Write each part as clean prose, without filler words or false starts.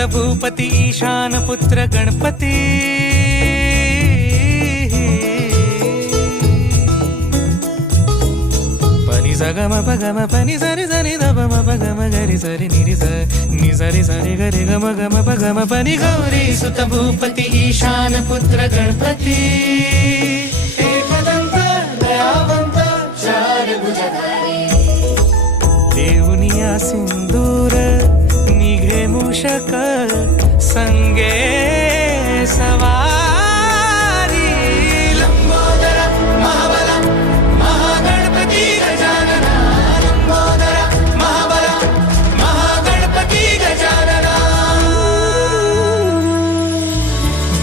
सुत भूपती ईशान पुत्र गणपती पनी सगम पगम पनी सरी सरी दबम पगम गरी सरी निरी नि सरी सरी गरी गम गम पगम पनी गौरी सुत भूपती ईशान पुत्र गणपती एकदंत दयावंत चार भुजधारी देवनिया सिंदूर निघे मूषक संगे सवारी लंबोदर महाबला महागणपती गजानना लंबोदर महाबला महागणपती गजानना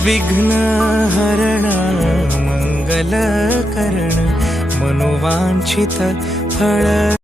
विघ्न हरण मंगल करण मनोवांछित फळ